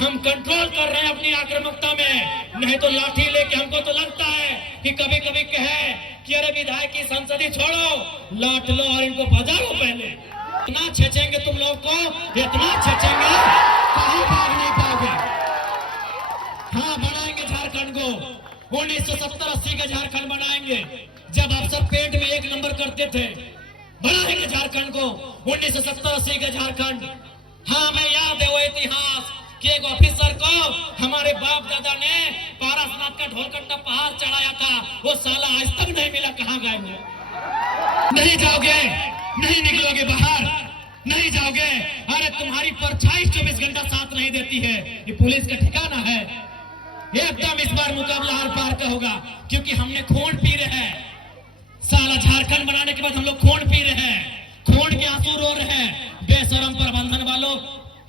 हम कंट्रोल कर रहे हैं अपनी आक्रामकता में, नहीं तो लाठी लेके हमको तो लगता है कि कभी कभी कहे कि अरे विधायक की संसदी छोड़ो, लाट लो और इनको बजाओ। पहले इतना छेचेंगे तुम लोग को, इतना छेचेंगे कहीं भाग नहीं पाओगे। हाँ, बनाएंगे झारखंड को 1970-80 का झारखंड बनाएंगे, जब आप सब पेट में एक नंबर करते थे। बनाएंगे झारखंड को 1970-80 का झारखंड। हाँ, मैं याद है वो इतिहास कि एक ऑफिसर को हमारे बाप दादा ने पारसनाथ का ढोलकट्टा पहाड़ चढ़ाया था, वो साला आज तक नहीं मिला। कहाँ गए वो? नहीं जाओगे, नहीं निकलोगे बाहर, नहीं जाओगे। अरे तुम्हारी परछाई 24 घंटा साथ नहीं देती है। ये पुलिस का ठिकाना है? एकदम इस बार मुकाबला आर पार का होगा, क्योंकि हमने खून पी रहे हैं। साला झारखंड बनाने के बाद हम लोग खून पी रहे हैं, खून के आंसू रो रहे हैं। बेशरम प्रबंधन वालों,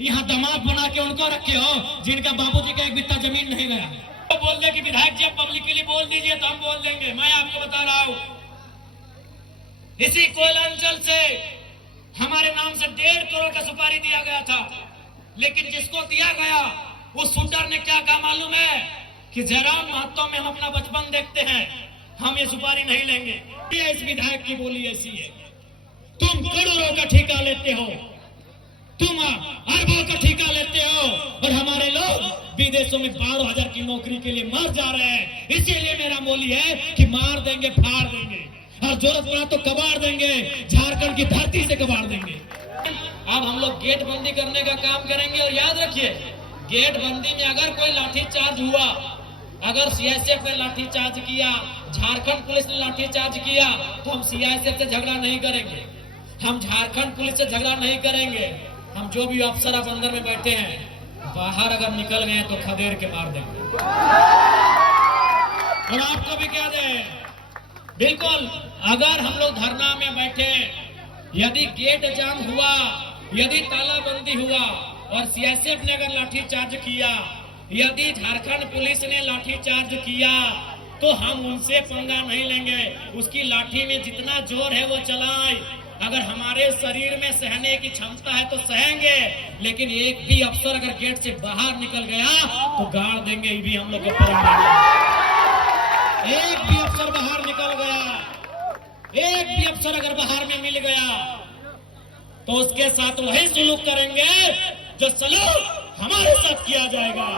यहाँ दामाद बना के उनको रखे हो जिनका बाबूजी का एक बित्ता जमीन नहीं गया। तो बोल दे कि विधायक जी पब्लिकली बोल दीजिए तो हम बोल देंगे। मैं आपको बता रहा हूँ, इसी कोयला अंचल से हमारे नाम से 1.5 करोड़ का सुपारी दिया गया था, लेकिन जिसको दिया गया उस शूटर ने क्या कहा मालूम है? कि जयराम महतो में हम अपना बचपन देखते हैं, हम ये सुपारी नहीं लेंगे। ये इस विधायक की बोली ऐसी है। तुम करोड़ों का ठेका लेते हो, तुम अरबों का ठेका लेते हो, और हमारे लोग विदेशों में 12,000 की नौकरी के लिए मर जा रहे हैं। इसीलिए मेरा बोली है कि मार देंगे, फाड़ देंगे, और जरूरत पड़ा तो कबाड़ देंगे, झारखंड की धरती से कबाड़ देंगे। अब हम लोग गेट बंदी करने का काम करेंगे, और याद रखिए, गेट बंदी में अगर कोई लाठीचार्ज हुआ, अगर सीआईएसएफ ने लाठीचार्ज किया, झारखंड पुलिस ने लाठीचार्ज किया, तो हम सीआईएसएफ से झगड़ा नहीं करेंगे, हम झारखंड पुलिस से झगड़ा नहीं करेंगे। हम जो भी अफसर अब अंदर में बैठे हैं, बाहर अगर निकल गए तो खदेड़ के मार देंगे। और आपको भी कह दें, बिल्कुल अगर हम लोग धरना में बैठे, यदि गेट जाम हुआ, यदि तालाबंदी हुआ और सीआईएसएफ ने अगर लाठीचार्ज किया, यदि झारखंड पुलिस ने लाठीचार्ज किया, तो हम उनसे पंगा नहीं लेंगे। उसकी लाठी में जितना जोर है वो चलाएं। अगर हमारे शरीर में सहने की क्षमता है तो सहेंगे, लेकिन एक भी अफसर अगर गेट से बाहर निकल गया तो गाड़ देंगे। ये भी हम लोग को परम नहीं। एक भी अफसर बाहर निकल गया, एक भी अफसर अगर बाहर में मिल गया, तो उसके साथ वही सलूक करेंगे जो सलूक हमारे साथ किया जाएगा।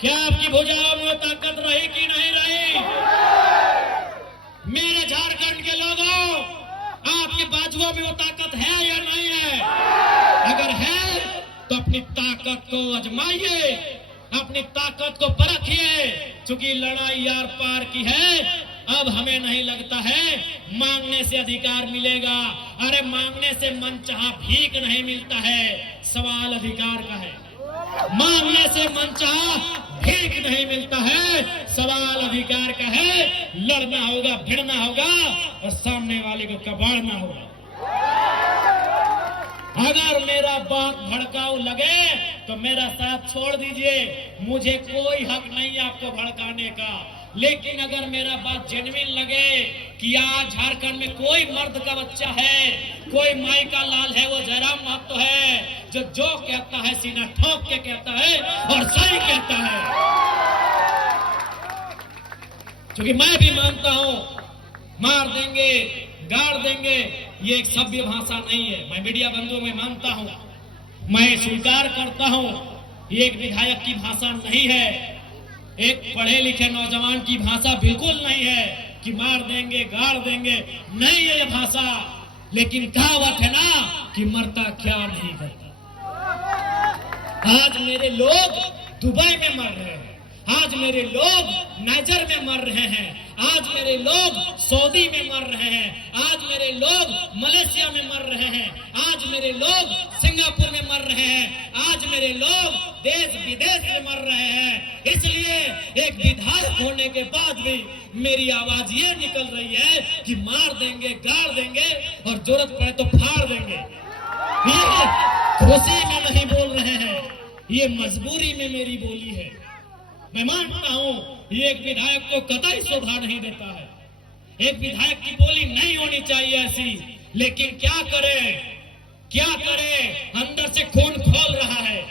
क्या आपकी भुजाओं में ताकत रही कि नहीं रही? मेरे झारखंड के लोगों, आपके बाजुओं में वो ताकत है या नहीं है? अगर है तो अपनी ताकत को आजमाइए, अपनी ताकत को परखिए, क्योंकि लड़ाई यार पार की है। अब हमें नहीं लगता है मांगने से अधिकार मिलेगा। अरे मांगने से मनचाहा भीख नहीं मिलता है, सवाल अधिकार का है। मांगने से मनचाहा भीख नहीं मिलता है, सवाल अधिकार का है। लड़ना होगा, भिड़ना होगा और सामने वाले को कबाड़ना होगा। अगर मेरा बात भड़काऊ लगे तो मेरा साथ छोड़ दीजिए, मुझे कोई हक नहीं आपको भड़काने का। लेकिन अगर मेरा बात जेन्युइन लगे कि आज झारखंड में कोई मर्द का बच्चा है, कोई माई का लाल है, वो जयराम महतो है, जो कहता है सीना ठोक के कहता है और सही कहता है। क्योंकि मैं भी मानता हूं, मार देंगे, गाड़ देंगे, ये एक सभ्य भाषा नहीं है। मैं मीडिया बंधुओं में मानता हूं, मैं स्वीकार करता हूं, ये एक विधायक की भाषा नहीं है, एक पढ़े लिखे नौजवान की भाषा बिल्कुल नहीं है कि मार देंगे, गाड़ देंगे, नहीं है ये भाषा। लेकिन कहावत है ना कि मरता क्या नहीं करता। आज मेरे लोग दुबई में मर रहे हैं, आज मेरे लोग नाइजर में मर रहे हैं, आज मेरे लोग सऊदी में मर रहे हैं, आज मेरे लोग मलेशिया में मर रहे हैं, आज मेरे लोग सिंगापुर में मर रहे हैं, आज मेरे लोग देश विदेश में मर रहे हैं। इसलिए एक विधायक होने के बाद भी मेरी आवाज ये निकल रही है कि मार देंगे, गाड़ देंगे और जरूरत पड़े तो फाड़ देंगे। ये खुशी में नहीं बोल रहे हैं, ये मजबूरी में मेरी बोली है। मैं मानता हूं ये एक विधायक को कतई शोभा नहीं देता है, एक विधायक की बोली नहीं होनी चाहिए ऐसी। लेकिन क्या करे, क्या करे, अंदर से खून खौल रहा है,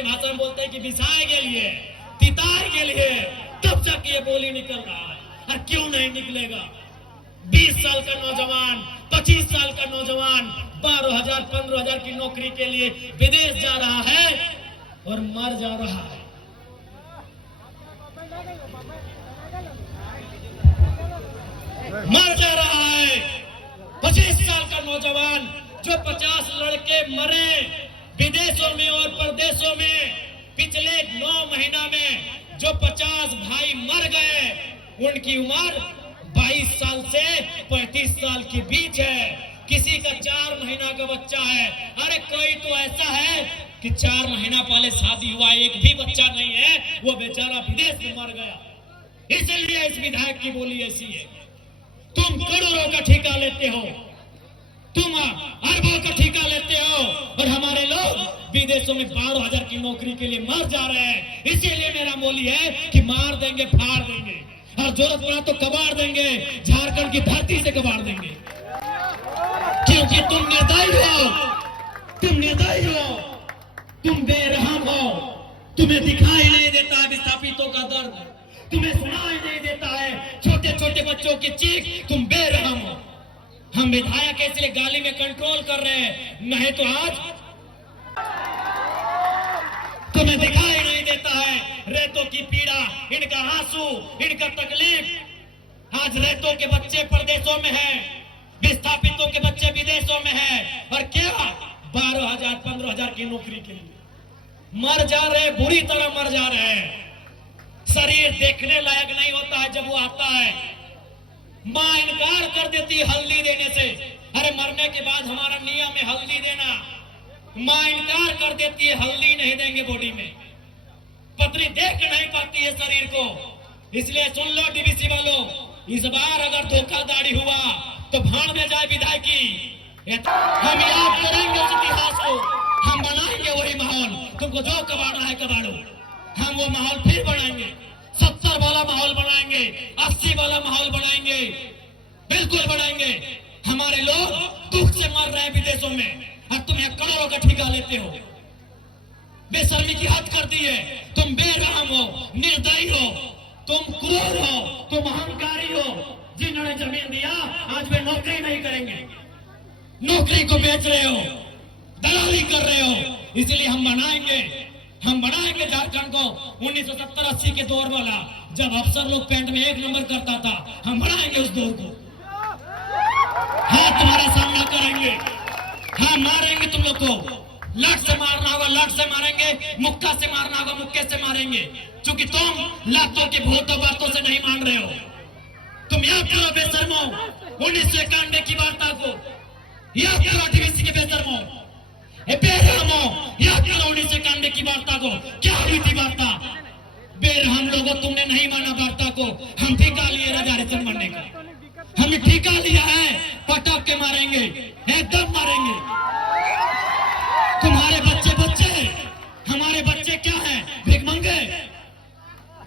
हमारे भाषा में बोलते हैं कि बिसाए के लिए, तिताए के लिए, तब जाके ये बोली निकल रहा है। और क्यों नहीं निकलेगा? 20 साल का नौजवान, 25 साल का नौजवान 12,000 15,000 की नौकरी के लिए विदेश जा रहा है और मर जा रहा है। मर जा रहा है। 25 साल का नौजवान, जो 50 लड़के मरे विदेशों में और परदेशों में पिछले 9 महीना में, जो 50 भाई मर गए, उनकी उम्र 22 साल से 35 साल के बीच है। किसी का 4 महीना का बच्चा है। अरे कोई तो ऐसा है कि 4 महीना पहले शादी हुआ, एक भी बच्चा नहीं है, वो बेचारा विदेश में मर गया। इसलिए इस विधायक की बोली ऐसी है। तुम करोड़ों का ठेका लेते हो, तुम अरबों का ठेका लेते हो, और हमारे लोग विदेशों में 12,000 की नौकरी के लिए मर जा रहे हैं। इसीलिए मेरा बोली है कि मार देंगे, फाड़ देंगे, और जरूरत पड़ा तो कबाड़ देंगे, झारखंड की धरती से कबाड़ देंगे। क्योंकि तुम निर्दयी हो, तुम निर्दयी हो, तुम बेरहम हो। तुम्हें दिखाई नहीं देता विस्थापितों का दर्द, तुम्हें सुनाई नहीं देता है छोटे छोटे बच्चों की चीख। तुम बेरहम हो। हम विधायक इसलिए गाली में कंट्रोल कर रहे हैं, नहीं तो आज तुम्हें दिखाई नहीं देता है रेतों की पीड़ा, इनका आंसू, इनका तकलीफ। आज रेतों के बच्चे परदेशों में हैं, विस्थापितों के बच्चे विदेशों में हैं, और क्या 12,000 15,000 की नौकरी के लिए मर जा रहे, बुरी तरह मर जा रहे हैं। शरीर देखने लायक नहीं होता है जब वो आता है। मां इनकार कर देती है हल्दी देने से। अरे मरने के बाद हमारा नियम है हल्दी देना, मां इनकार कर देती है, हल्दी नहीं देंगे बॉडी में। पत्नी देख नहीं पाती है शरीर को। इसलिए सुन लो डीवीसी वालों, इस बार अगर धोखाधड़ी हुआ तो भाड़ में जाए विधायकी। हम याद करेंगे उस इतिहास को, हम बनाएंगे वही माहौल। तुमको जो कबाड़ना है कबाड़ो, हम वो माहौल फिर बनाएंगे। 70 वाला माहौल बनाएंगे, 80 वाला माहौल बनाएंगे, बिल्कुल बनाएंगे। हमारे लोग दुख से मर रहे हैं विदेशों में, और तुम यहाँ करोड़ों का ठेका लेते हो। बेशर्मी की हद कर दी है। तुम बेरहम हो, निर्दयी हो, तुम क्रूर हो, तुम अहंकारी हो। जिन्होंने जमीन दिया आज वे नौकरी नहीं करेंगे, नौकरी को बेच रहे हो, दलाली कर रहे हो। इसलिए हम बनाएंगे झारखंड को 1970-80 के दौर वाला, जब अफसर लोग पैंट में 1 नंबर करता था। हम बनाएंगे उस दौर को। हाँ, तुम्हारे सामना करेंगे, हाँ मारेंगे तुम लोग को। लट से मारना होगा लट से मारेंगे, मुक्का से मारना होगा मुक्के से मारेंगे। क्योंकि तुम लातों की भूतों बातों से नहीं मान रहे हो। तुम याद करो बेशर्मो 1991 की वार्ता को, याद करो डीवीसी के बेशर्मो, बेरहमो, याद करो 1991 की वार्ता को। क्या हुई थी वार्ता? बेरहम लोगों, तुमने नहीं माना वार्ता को। हम ठेका लिए राजा हरिश्चंद्र मरने का, हमने ठेका लिया है, पटक के मारेंगे, एकदम मारेंगे। तुम्हारे बच्चे हमारे बच्चे क्या हैं? भिखमंगे।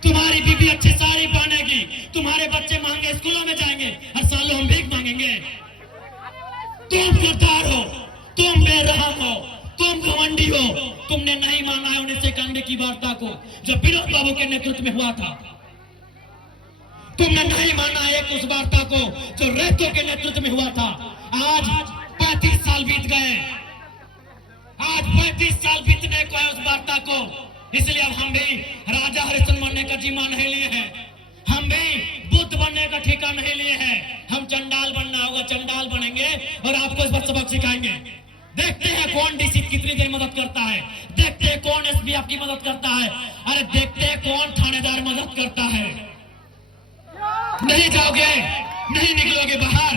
तुम्हारी बीबी अच्छी साड़ी पहनेगी, तुम्हारे बच्चे महंगे स्कूलों में जाएंगे, हर साल हम भीख मांगेंगे। तुम गद्दार हो, तुम बेरहम हो, तुम घमंडी हो। तुमने नहीं माना है 1991 की वार्ता को, जो विनोद बाबू के नेतृत्व में हुआ था। तुमने नहीं माना है उस वार्ता को जो रेतों के नेतृत्व में हुआ था। आज 35 साल बीत गए, आज 35 साल बीतने को है उस वार्ता को। इसलिए अब हम भी राजा हरिश्चंद्र बनने का जिम्मा नहीं लिए हैं, हम भी बुद्ध बनने का ठेका नहीं लिए हैं। हम चंडाल बनना होगा, चंडाल बनेंगे और आपको इस पर सबक सिखाएंगे। देखते हैं कौन डीसी कितनी देर मदद करता है, देखते हैं कौन एसपी आपकी मदद करता है, अरे देखते हैं कौन थानेदार मदद करता है। नहीं जाओगे, नहीं निकलोगे बाहर,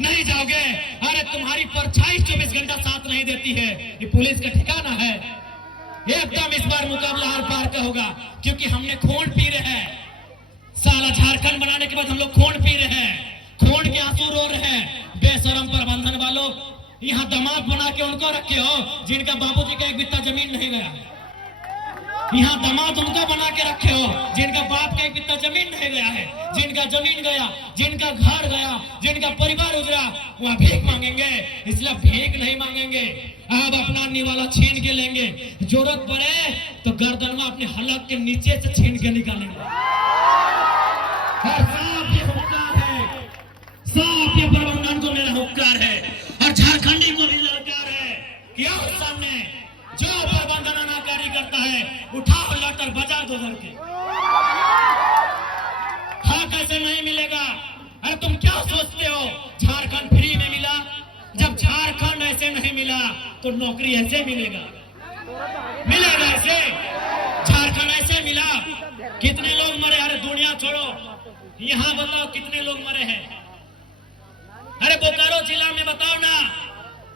नहीं जाओगे। अरे तुम्हारी परछाई 24 घंटा साथ नहीं देती है। ये पुलिस का ठिकाना है? एकदम इस बार मुकाबला आर पार का होगा, क्योंकि हमने खून पी रहे हैं। साला झारखंड बनाने के बाद हम लोग खून पी रहे हैं, खून के आंसू रो रहे हैं। बेशरम प्रबंधन वालों, यहाँ दामाद बना के उनको रखे हो जिनका बाबूजी का 1 बित्ता जमीन नहीं गया। यहाँ दामाद उनको बना के रखे हो जिनका बाप का 1 बित्ता जमीन नहीं गया है। जिनका जमीन गया, जिनका घर गया, जिनका परिवार उजड़ा, वह भीख मांगेंगे। इसलिए भीख नहीं मांगेंगे, अब अपना निवाला छीन के लेंगे, जरूरत पड़े तो गर्दनवा अपने हलक के नीचे से छीन के निकालेंगे। और साफ ये हुक्कार है, साफ ये प्रबंधन को मेरा हुक्कार है और झारखंडी को भी ललकार है कि आओ सामने, जो प्रबंधन अनाकारी करता है उठाओ लटर बजा दो घर के। हाँ कैसे नहीं मिलेगा? अरे तुम क्या सोचते हो झारखंड फ्री में मिला? जब झारखंड ऐसे नहीं मिला तो नौकरी ऐसे मिलेगा? मिलेगा ऐसे? झारखंड ऐसे मिला? कितने लोग मरे? अरे दुनिया छोड़ो, यहाँ बताओ कितने लोग मरे हैं? अरे बोकारो जिला में बताओ ना,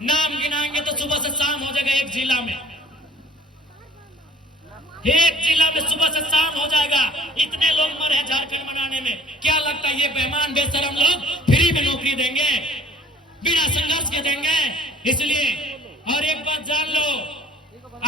नाम गिनाएंगे तो सुबह से शाम हो जाएगा। एक जिला में, एक जिला में सुबह से शाम हो जाएगा, इतने लोग मरे हैं झारखंड बनाने में। क्या लगता है ये बेईमान बेशरम लोग फ्री में नौकरी देंगे, बिना संघर्ष के देंगे? इसलिए और एक बात जान लो,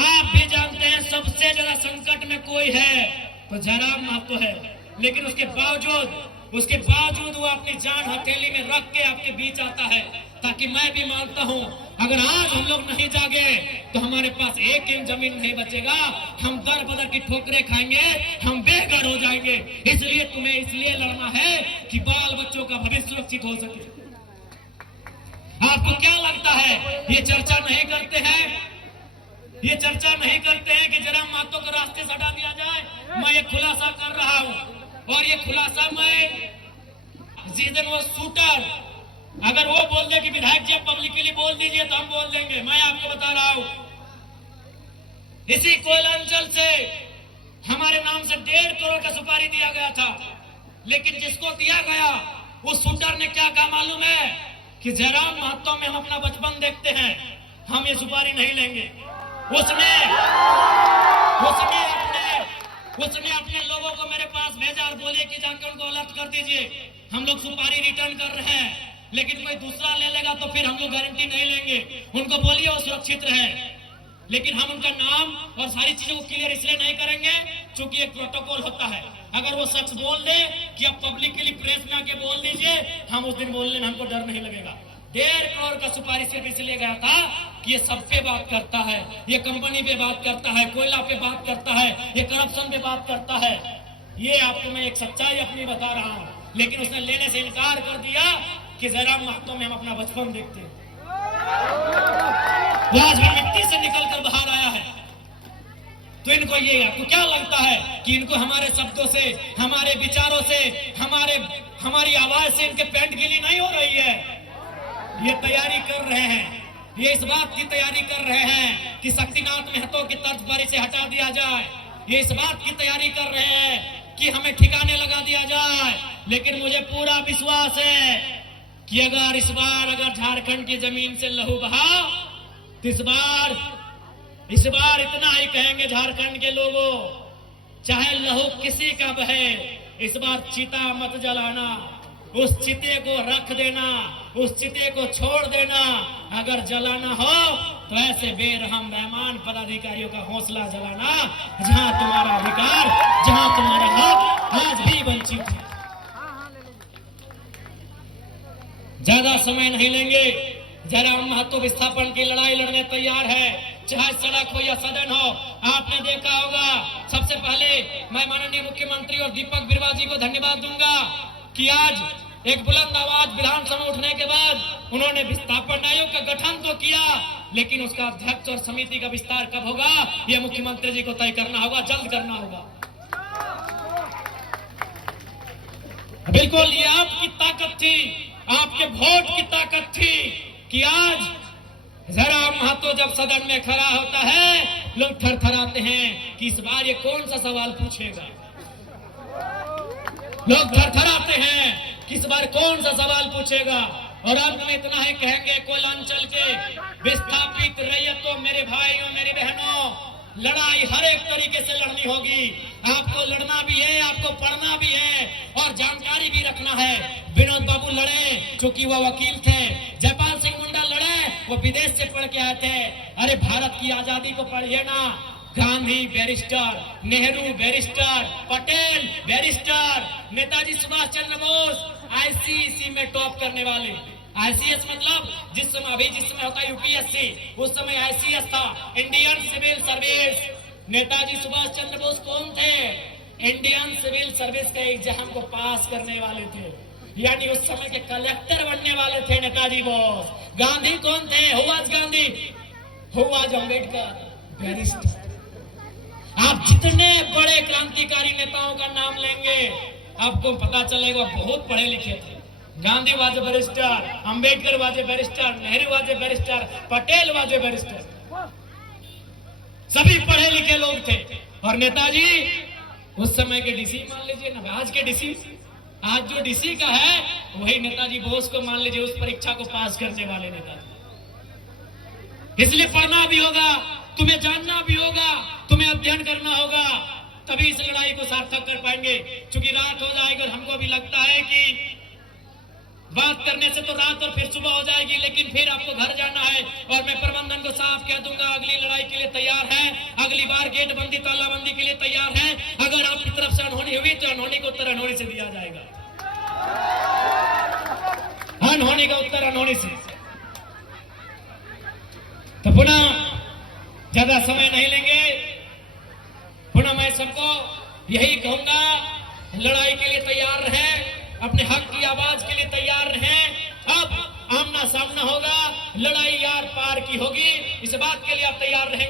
आप भी जानते हैं सबसे ज्यादा संकट में कोई है तो जयराम महतो है, लेकिन उसके बावजूद वो अपनी जान हथेली में रख के आपके बीच आता है, ताकि मैं भी मानता हूं अगर आज हम लोग नहीं जागे तो हमारे पास एक इंच जमीन नहीं बचेगा, हम दर बदर की ठोकरें खाएंगे, हम बेघर हो जाएंगे। इसलिए तुम्हें इसलिए लड़ना है कि बाल बच्चों का भविष्य सुरक्षित हो सके। आपको क्या लगता है ये चर्चा नहीं करते हैं? ये चर्चा नहीं करते हैं कि जयराम महतो को रास्ते से हटा दिया जाए? मैं ये खुलासा कर रहा हूं और ये खुलासा मैं जिस दिन वो शूटर अगर वो बोल दे कि विधायक जी पब्लिकली बोल दीजिए तो हम बोल देंगे। मैं आपको बता रहा हूं, इसी कोयला अंचल से हमारे नाम से 1.5 करोड़ का सुपारी दिया गया था, लेकिन जिसको दिया गया उस शूटर ने क्या कहा मालूम है? कि जयराम महतो में हम अपना बचपन देखते हैं, हम ये सुपारी नहीं लेंगे। उसने अपने लोगों को मेरे पास भेजा और बोले कि जाकर उनको अलर्ट कर दीजिए, हम लोग सुपारी रिटर्न कर रहे हैं, लेकिन कोई दूसरा ले लेगा तो फिर हम लोग गारंटी नहीं लेंगे। उनको बोलिए वो सुरक्षित रहे, लेकिन हम उनका नाम और सारी चीजों को क्लियर इसलिए नहीं करेंगे क्योंकि एक प्रोटोकॉल होता है। अगर वो शख्स बोल दे कि अब पब्लिक के लिए प्रेस में आके बोल दीजिए, हम उस दिन बोलने में हमको डर नहीं लगेगा। 1.5 करोड़ का सुपारी सिर्फ इसलिए गया था कि ये सब पे बात करता है, ये कंपनी पे बात करता है, कोयला पे बात करता है, ये करप्शन पे बात करता है। ये आपको मैं एक सच्चाई अपनी बता रहा हूं, लेकिन उसने लेने से इनकार कर दिया कि जयराम महतो में हम अपना बचपन देखते हैं। वो आज भी मिट्टी से निकलकर बाहर आया है, तो इनको ये आपको क्या लगता है कि इनको हमारे शब्दों से, हमारे विचारों से, हमारी आवाज से इनके पेंट गिली नहीं हो रही है? ये तैयारी कर रहे हैं, ये इस बात की तैयारी कर रहे हैं कि शक्तिनाथ महतो की तर्ज पर इसे हटा दिया जाए, ये इस बात की तैयारी कर रहे हैं कि हमें ठिकाने लगा दिया जाए। लेकिन मुझे पूरा विश्वास है कि अगर इस बार झारखंड की जमीन से लहू बहा तो इस बार इतना ही कहेंगे झारखंड के लोगों, चाहे लहू किसी का बहे, इस बार चिता मत जलाना, उस चिते को रख देना, उस चिते को छोड़ देना। अगर जलाना हो तो ऐसे बेरहम बेईमान पदाधिकारियों का हौसला जलाना जहां तुम्हारा अधिकार, जहां तुम्हारा हक आज भी वंचित है। ज्यादा समय नहीं लेंगे, जयराम महतो विस्थापन की लड़ाई लड़ने तैयार है, चाहे सड़क हो या सदन हो। आपने देखा होगा, सबसे पहले मैं माननीय मुख्यमंत्री और दीपक बिरुवा जी को धन्यवाद दूंगा कि आज एक बुलंद आवाज विधानसभा में उठने के बाद उन्होंने विस्थापन आयोग का गठन तो किया, लेकिन उसका अध्यक्ष और समिति का विस्तार कब होगा यह मुख्यमंत्री जी को तय करना होगा, जल्द करना होगा। बिल्कुल ये आपकी ताकत थी, आपके वोट की ताकत थी कि आज जयराम महतो जब सदन में खड़ा होता है, लोग थरथराते हैं कि इस बार ये कौन सा सवाल पूछेगा। लोग थरथराते हैं कि इस बार कौन सा सवाल पूछेगा। और अंत में इतना ही कहेंगे, कोयलांचल के विस्थापित रैयतों, मेरे भाइयों मेरी बहनों, लड़ाई हर एक तरीके से लड़नी होगी। आपको लड़ना भी है, आपको पढ़ना भी है और जानकारी भी रखना है। विनोद बाबू लड़े क्योंकि वह वकील थे, जयपाल सिंह मुंडा लड़े वो विदेश से पढ़ के आए थे। अरे भारत की आजादी को पढ़िए ना, Gandhi barrister, Nehru barrister, Patel barrister, Netaji Subhash Chandra Bose ICC में टॉप करने वाले। आईसीएस मतलब जिस समय होता यूपीएससी, उस समय आईसीएस था, Indian civil service. Netaji Subhash Chandra Bose कौन थे? इंडियन सिविल सर्विस का एग्जाम को पास करने वाले थे, यानी उस समय के कलेक्टर बनने वाले थे नेताजी बोस। गांधी कौन थे? Who was Gandhi? Who was Ambedkar? Barrister. आप जितने बड़े क्रांतिकारी नेताओं का नाम लेंगे आपको पता चलेगा बहुत पढ़े लिखे थे। Gandhi was a barrister, Ambedkar was a barrister, Nehru was a barrister, Patel was a barrister, सभी पढ़े लिखे लोग थे। और नेताजी उस समय के डीसी मान लीजिए ना, आज के डीसी, आज जो डीसी का है वही नेताजी बोस को मान लीजिए, उस परीक्षा को पास करने वाले नेताजी। इसलिए पढ़ना भी होगा, तुम्हें जानना भी होगा, तुम्हें अध्ययन करना होगा, तभी इस लड़ाई को सार्थक कर पाएंगे। क्योंकि रात हो जाएगी और हमको भी लगता है कि बात करने से तो रात और फिर सुबह हो जाएगी, लेकिन फिर आपको घर जाना है। और मैं प्रबंधन को साफ कह दूंगा, अगली लड़ाई के लिए तैयार है, अगली बार गेट बंदी तालाबंदी के लिए तैयार है। अगर आपकी तरफ से अनहोनी हुई तो अनहोनी का उत्तर अनहोनी से दिया जाएगा, अनहोनी का उत्तर अनहोनी से। तो पुनः ज्यादा समय नहीं लेंगे, पुनः मैं सबको यही कहूंगा, लड़ाई के लिए तैयार रहें, अपने हक की आवाज के लिए तैयार रहें। अब आमना सामना होगा, लड़ाई यार पार की होगी, इस बात के लिए आप तैयार रहेंगे।